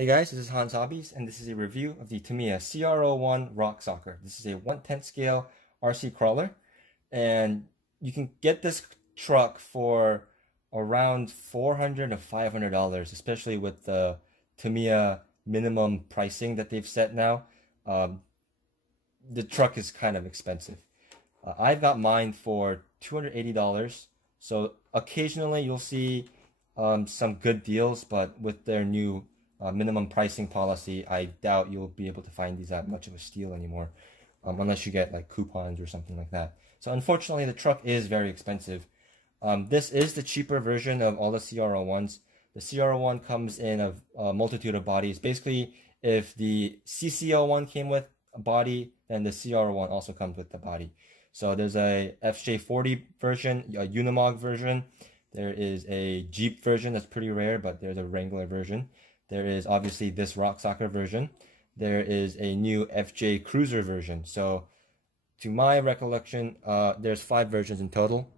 Hey guys, this is Hans Hobbies, and this is a review of the Tamiya CR-01 Rock Socker. This is a 1/10 scale RC crawler, and you can get this truck for around $400 to $500, especially with the Tamiya minimum pricing that they've set now. The truck is kind of expensive. I've got mine for $280, so occasionally you'll see some good deals, but with their new minimum pricing policy, I doubt you'll be able to find these at much of a steal anymore, unless you get like coupons or something like that. So unfortunately, the truck is very expensive. This is the cheaper version of all the CR-01s. The CR-01 comes in a multitude of bodies. Basically, if the CC-01 came with a body, then the CR-01 also comes with the body. So there's a FJ40 version, a Unimog version. There is a Jeep version that's pretty rare, but there's a Wrangler version. There is obviously this Rock Socker version. There is a new FJ Cruiser version. So to my recollection, there's 5 versions in total.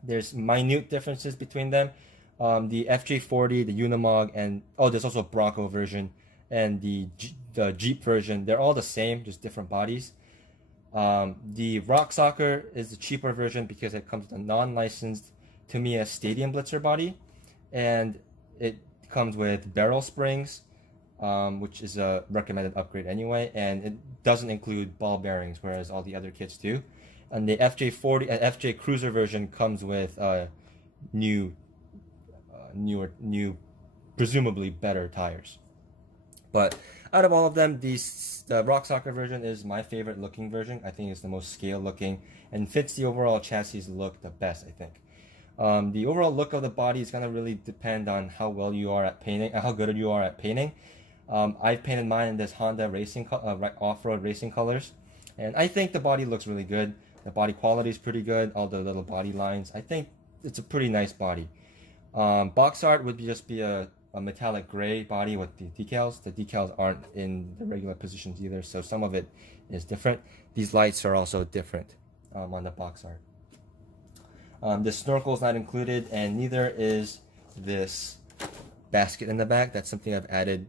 There's minute differences between them. The FJ40, the Unimog, and there's also a Bronco version and the Jeep version. They're all the same, just different bodies. The Rock Socker is the cheaper version because it comes with a non-licensed Tamiya Stadium Blitzer body, and it comes with barrel springs, which is a recommended upgrade anyway, and it doesn't include ball bearings, whereas all the other kits do. And the FJ40 and FJ Cruiser version comes with new, presumably better tires. But out of all of them, the Rock Socker version is my favorite looking version. I think it's the most scale looking and fits the overall chassis look the best, I think. The overall look of the body is going to really depend on how well you are at painting, how good you are at painting. I've painted mine in this Honda racing off-road racing colors, and I think the body looks really good. The body quality is pretty good. All the little body lines, I think it's a pretty nice body. Box art would just be a metallic gray body with the decals. The decals aren't in the regular positions either, so some of it is different. These lights are also different on the box art. The snorkel is not included, and neither is this basket in the back. That's something I've added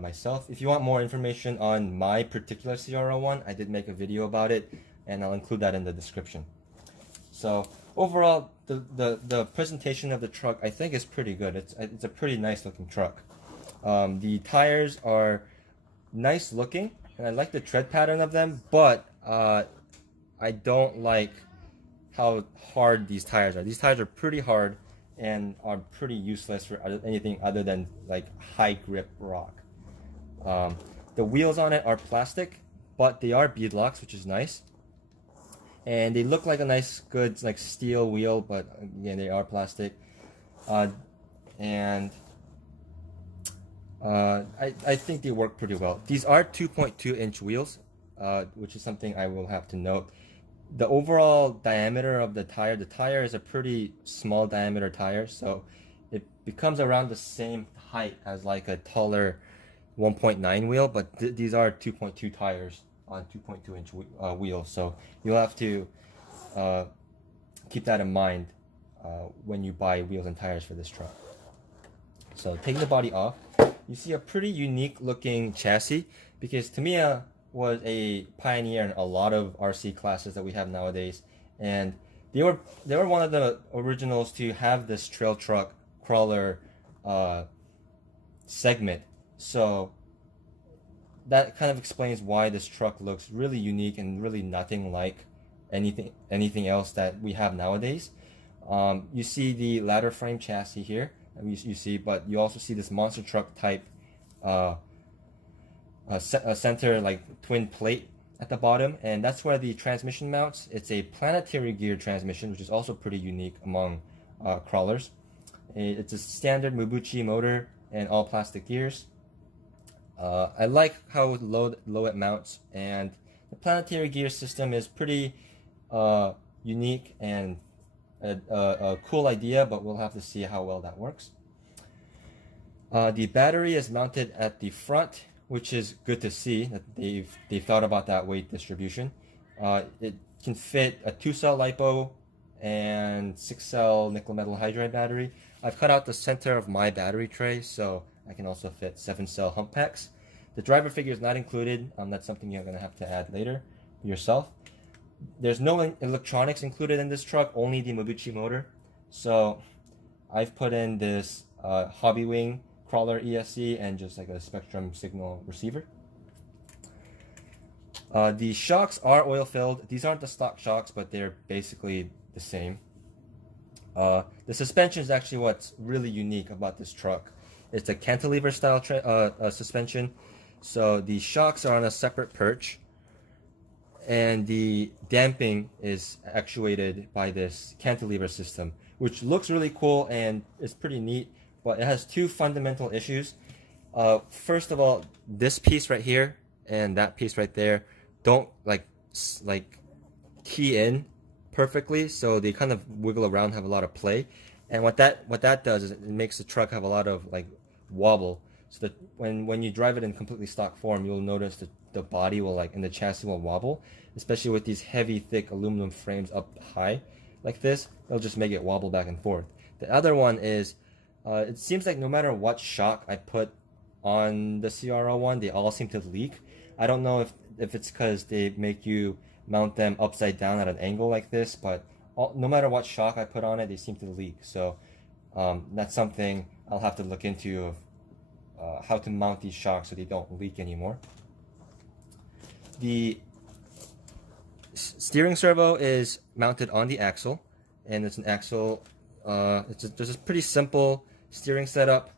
myself. If you want more information on my particular CR-01, I did make a video about it, and I'll include that in the description. So overall, the presentation of the truck, I think, is pretty good. It's a pretty nice looking truck. The tires are nice looking, and I like the tread pattern of them, but I don't like how hard these tires are. These tires are pretty hard and are pretty useless for anything other than like high grip rock. The wheels on it are plastic, but they are beadlocks, which is nice. And they look like a nice, good, like steel wheel, but again, they are plastic. I think they work pretty well. These are 2.2-inch wheels, which is something I will have to note. The overall diameter of the tire is a pretty small diameter tire, so it becomes around the same height as like a taller 1.9 wheel, but these are 2.2 tires on 2.2-inch wheels, so you'll have to keep that in mind when you buy wheels and tires for this truck. So taking the body off, you see a pretty unique looking chassis, because Tamiya was a pioneer in a lot of RC classes that we have nowadays, and they were one of the originals to have this trail truck crawler segment. So that kind of explains why this truck looks really unique and really nothing like anything else that we have nowadays. You see the ladder frame chassis here, you see, but you also see this monster truck type a center like twin plate at the bottom, and that's where the transmission mounts. It's a planetary gear transmission, which is also pretty unique among crawlers. It's a standard Mabuchi motor and all plastic gears. I like how low it mounts, and the planetary gear system is pretty unique and a cool idea, but we'll have to see how well that works. The battery is mounted at the front, which is good to see that they've thought about that weight distribution. It can fit a 2-cell LiPo and 6-cell nickel metal hydride battery. I've cut out the center of my battery tray, so I can also fit 7-cell hump packs. The driver figure is not included. That's something you're going to have to add later yourself. There's no electronics included in this truck, only the Mabuchi motor. So I've put in this Hobby Wing crawler ESC and just like a Spectrum signal receiver. The shocks are oil filled. These aren't the stock shocks, but they're basically the same. The suspension is actually what's really unique about this truck. It's a cantilever style suspension. So the shocks are on a separate perch, and the damping is actuated by this cantilever system, which looks really cool and is pretty neat, but it has two fundamental issues. First of all, this piece right here and that piece right there don't like key in perfectly, so they kind of wiggle around, have a lot of play. And what that does is it makes the truck have a lot of like wobble, so that when you drive it in completely stock form, you'll notice that the body will and the chassis will wobble, especially with these heavy thick aluminum frames up high like this. It'll just make it wobble back and forth. The other one is it seems like no matter what shock I put on the CR-01, they all seem to leak. I don't know if it's because they make you mount them upside down at an angle like this, but no matter what shock I put on it, they seem to leak. So that's something I'll have to look into, of how to mount these shocks so they don't leak anymore. The steering servo is mounted on the axle, and it's an axle. It's just a pretty simple steering setup,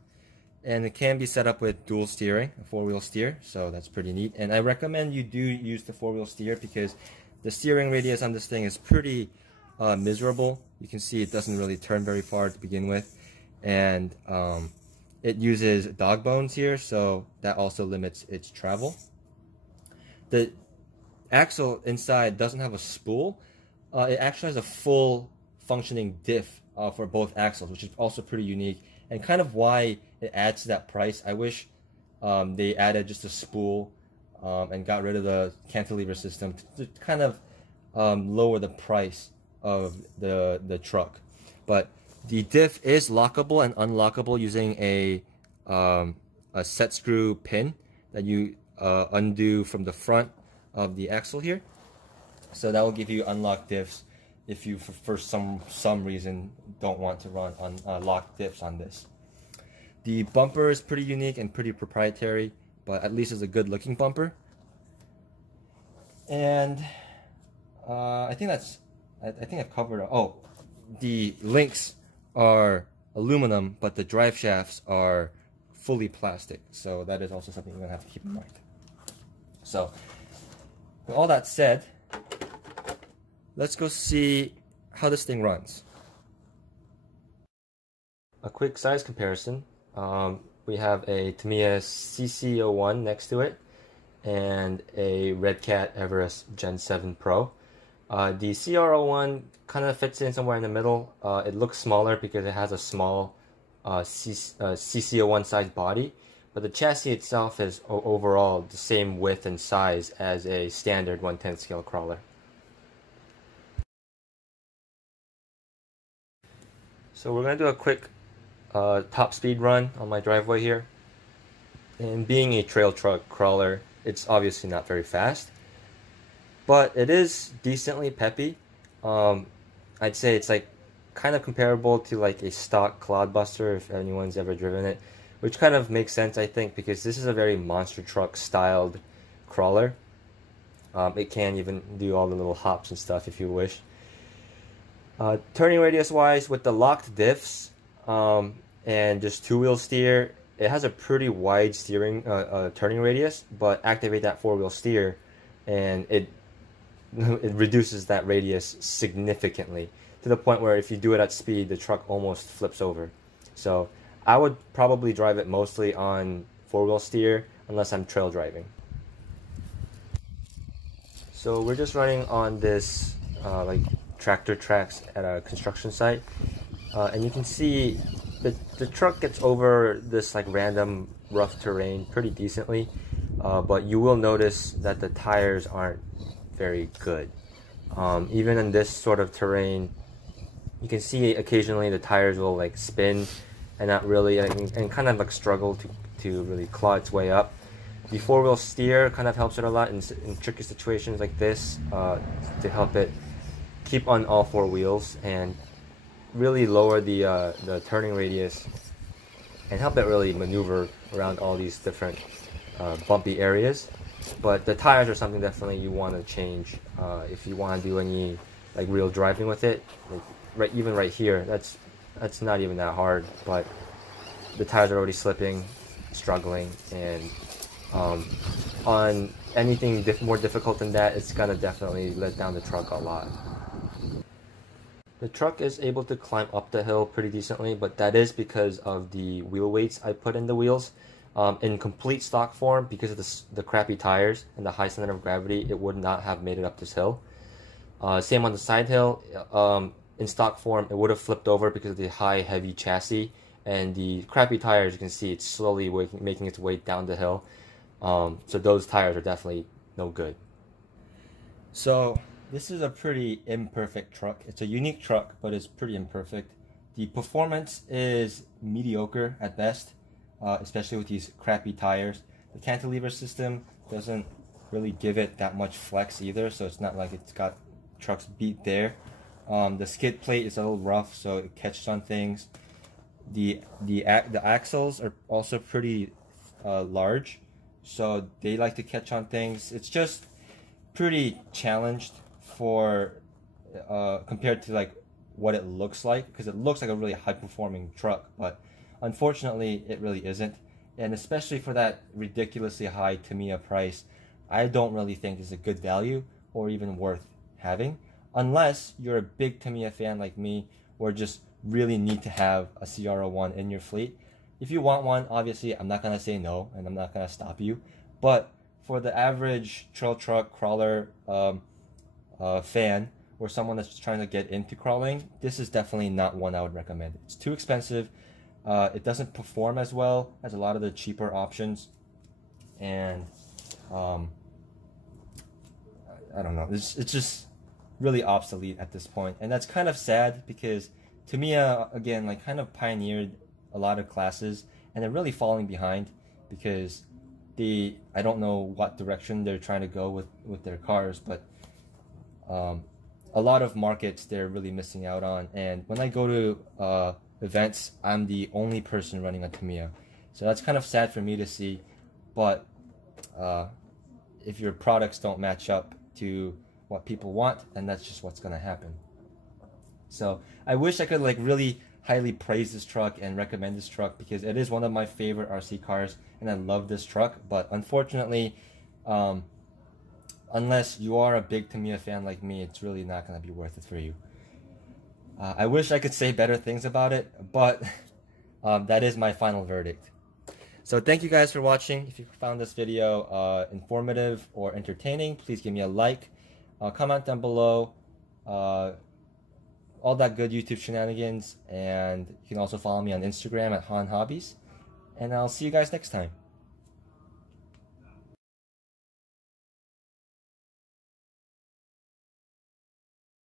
and it can be set up with dual steering, a 4-wheel steer, so that's pretty neat. And I recommend you do use the 4-wheel steer because the steering radius on this thing is pretty miserable. You can see it doesn't really turn very far to begin with, and it uses dog bones here, so that also limits its travel. The axle inside doesn't have a spool. It actually has a full functioning diff for both axles, which is also pretty unique and kind of why it adds to that price. I wish they added just a spool and got rid of the cantilever system to kind of lower the price of the truck. But the diff is lockable and unlockable using a set screw pin that you undo from the front of the axle here. So that will give you unlocked diffs if you for some reason don't want to run on locked diffs on this. The bumper is pretty unique and pretty proprietary, but at least it's a good looking bumper. And I think I've covered. Oh, the links are aluminum, but the drive shafts are fully plastic, so that is also something you're gonna have to keep in mind. So with all that said, let's go see how this thing runs. A quick size comparison. We have a Tamiya CC-01 next to it and a Red Cat Everest Gen 7 Pro. The CR-01 kind of fits in somewhere in the middle. It looks smaller because it has a small CC-01 size body, but the chassis itself is overall the same width and size as a standard 1/10 scale crawler. So we're going to do a quick top speed run on my driveway here. And being a trail truck crawler, it's obviously not very fast, but it is decently peppy. I'd say it's like kind of comparable to like a stock Cloudbuster if anyone's ever driven it, which kind of makes sense, I think, because this is a very monster truck styled crawler. It can even do all the little hops and stuff if you wish. Turning radius wise, with the locked diffs and just 2-wheel steer, it has a pretty wide steering turning radius, but activate that 4-wheel steer and it reduces that radius significantly, to the point where if you do it at speed, the truck almost flips over. So I would probably drive it mostly on 4-wheel steer unless I'm trail driving. So we're just running on this like tractor tracks at a construction site, and you can see the truck gets over this like random rough terrain pretty decently, but you will notice that the tires aren't very good. Even in this sort of terrain, you can see occasionally the tires will like spin and not really, and kind of like struggle to really claw its way up. The four-wheel steer kind of helps it a lot in tricky situations like this, to help it keep on all four wheels and really lower the turning radius and help it really maneuver around all these different bumpy areas. But the tires are something definitely you want to change if you want to do any like real driving with it. Like, even right here, that's not even that hard, but the tires are already slipping, struggling, and on anything more difficult than that, it's gonna definitely let down the truck a lot. The truck is able to climb up the hill pretty decently, but that is because of the wheel weights I put in the wheels. In complete stock form, because of the crappy tires and the high center of gravity, it would not have made it up this hill. Same on the side hill. In stock form, it would have flipped over because of the high, heavy chassis. And the crappy tires, you can see it's slowly making its way down the hill. So those tires are definitely no good. So this is a pretty imperfect truck. It's a unique truck, but it's pretty imperfect. The performance is mediocre at best, especially with these crappy tires. The cantilever system doesn't really give it that much flex either, so it's not like it's got trucks beat there. The skid plate is a little rough, so it catches on things. The axles are also pretty large, so they like to catch on things. It's just pretty challenged for compared to like what it looks like, because it looks like a really high performing truck, but unfortunately it really isn't. And especially for that ridiculously high Tamiya price, I don't really think it's a good value or even worth having, unless you're a big Tamiya fan like me, or just really need to have a CR-01 in your fleet. If you want one, obviously I'm not gonna say no, and I'm not gonna stop you, but for the average trail truck crawler fan, or someone that's trying to get into crawling, this is definitely not one I would recommend. It's too expensive. It doesn't perform as well as a lot of the cheaper options, and I don't know, it's just really obsolete at this point, and that's kind of sad, because Tamiya, again, like kind of pioneered a lot of classes, and they're really falling behind, because I don't know what direction they're trying to go with their cars, but a lot of markets they're really missing out on. And when I go to events, I'm the only person running a Tamiya, so that's kind of sad for me to see. But if your products don't match up to what people want, then that's just what's gonna happen. So I wish I could like really highly praise this truck and recommend this truck, because it is one of my favorite RC cars and I love this truck, but unfortunately, unless you are a big Tamiya fan like me, it's really not going to be worth it for you. I wish I could say better things about it, but that is my final verdict. So thank you guys for watching. If you found this video informative or entertaining, please give me a like, comment down below, all that good YouTube shenanigans, and you can also follow me on Instagram at Han Hobbies, and I'll see you guys next time.